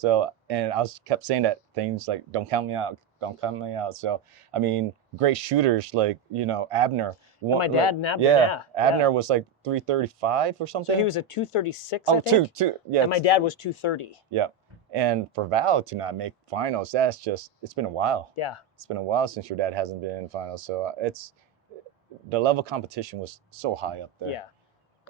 So, and I kept saying that things like, don't count me out, don't count me out. So, I mean, great shooters like, you know, Abner. And my dad and Abner, yeah. Abner was like 335 or something. So he was a 236, oh, I think. Yeah. And my dad was 230. Yeah. And for Val to not make finals, that's just, it's been a while. Yeah. It's been a while since your dad hasn't been in finals. So it's, the level of competition was so high up there. Yeah.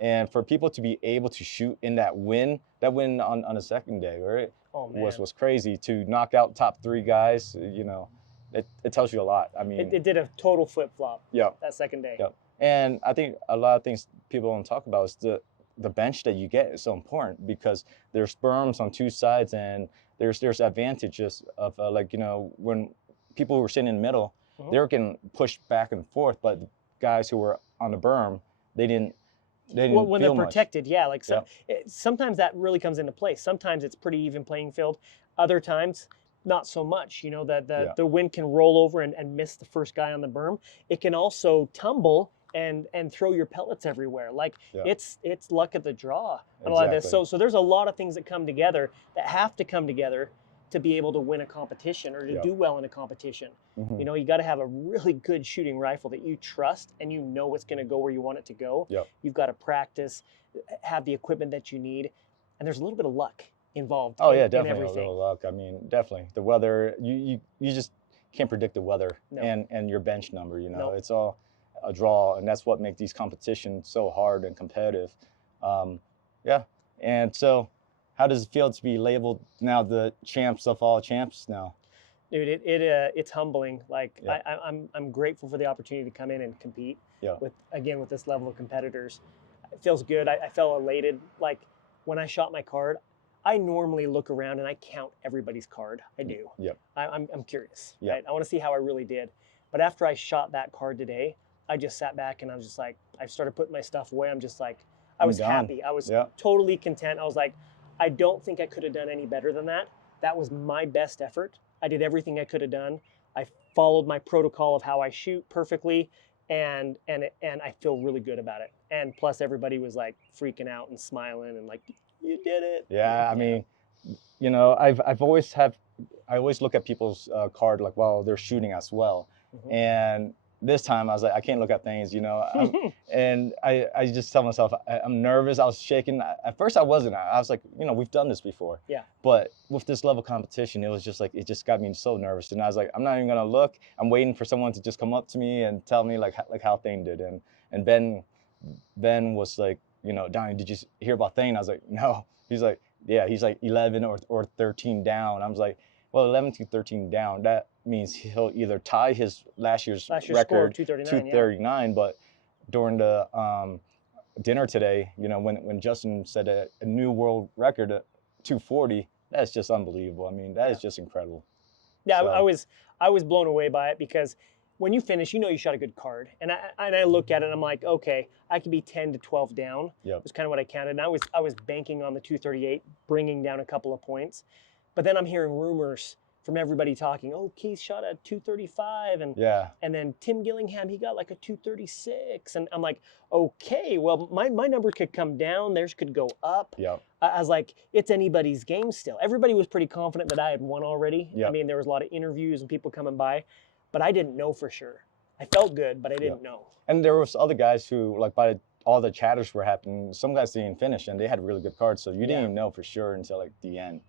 And for people to be able to shoot in that win on the second day, right? Oh, man. Was crazy. To knock out top 3 guys, you know, it tells you a lot. I mean, it did a total flip-flop. Yeah. That second day. Yeah. And I think a lot of things people don't talk about is the bench that you get is so important, because there's berms on 2 sides, and there's advantages of like, you know, when people who were sitting in the middle, they were getting pushed back and forth, but the guys who were on the berm, they didn't well, when they're feel protected, much. yeah. Like sometimes that really comes into play. Sometimes it's pretty even playing field. Other times, not so much. You know, the wind can roll over and miss the first guy on the berm. It can also tumble and throw your pellets everywhere. Like it's luck of the draw on a lot of this. So there's a lot of things that come together that have to come together to be able to win a competition or to do well in a competition. You know, you got to have a really good shooting rifle that you trust and you know it's going to go where you want it to go. You've got to practice, have the equipment that you need, and there's a little bit of luck involved. Oh, in definitely everything. a little luck. I mean, definitely the weather. You just can't predict the weather and your bench number. You know, it's all a draw, and that's what makes these competitions so hard and competitive. Yeah, and so. How does it feel to be labeled now the champs of all champs now? Dude, it's humbling. Like I'm grateful for the opportunity to come in and compete with this level of competitors. It feels good. I felt elated. Like when I shot my card, I normally look around and I count everybody's card. I do. I'm curious. Right? I want to see how I really did. But after I shot that card today, I just sat back and I was just like, I started putting my stuff away. I'm just like, I was happy. I was totally content. I was like, I don't think I could have done any better than that. That was my best effort. I did everything I could have done. I followed my protocol of how I shoot perfectly, and I feel really good about it. And plus, everybody was like freaking out and smiling and like, "You did it!" Yeah, I mean, you know, I always look at people's card like, well, they're shooting as well, and this time I was like, I can't look at things, you know, and I just tell myself I'm nervous. I was shaking. At first I wasn't. I was like, you know, we've done this before. But with this level of competition, it was just like, it just got me so nervous. And I was like, I'm not even gonna look. I'm waiting for someone to just come up to me and tell me like how Thayne did. And Ben was like, you know, Donnie, did you hear about Thayne? I was like, no. He's like, yeah. He's like 11 or 13 down. I was like, well, 11 to 13 down. That means he'll either tie his last year's record, 239, but during the dinner today, you know, when Justin set a new world record at 240, that's just unbelievable. I mean, that is just incredible. Yeah, so. I was blown away by it, because when you finish, you know you shot a good card. And I look at it and I'm like, okay, I could be 10 to 12 down. That's kind of what I counted. And I was banking on the 238, bringing down a couple of points. But then I'm hearing rumors from everybody talking, oh, Keith shot a 235, and then Tim Gillingham, he got like a 236, and I'm like, okay, well, my number could come down, theirs could go up. I was like, it's anybody's game still. Everybody was pretty confident that I had won already. I mean, there was a lot of interviews and people coming by, but I didn't know for sure. I felt good, but I didn't know. And there was other guys who, like, by all the chatters were happening, some guys didn't finish and they had really good cards, so you didn't even know for sure until like the end.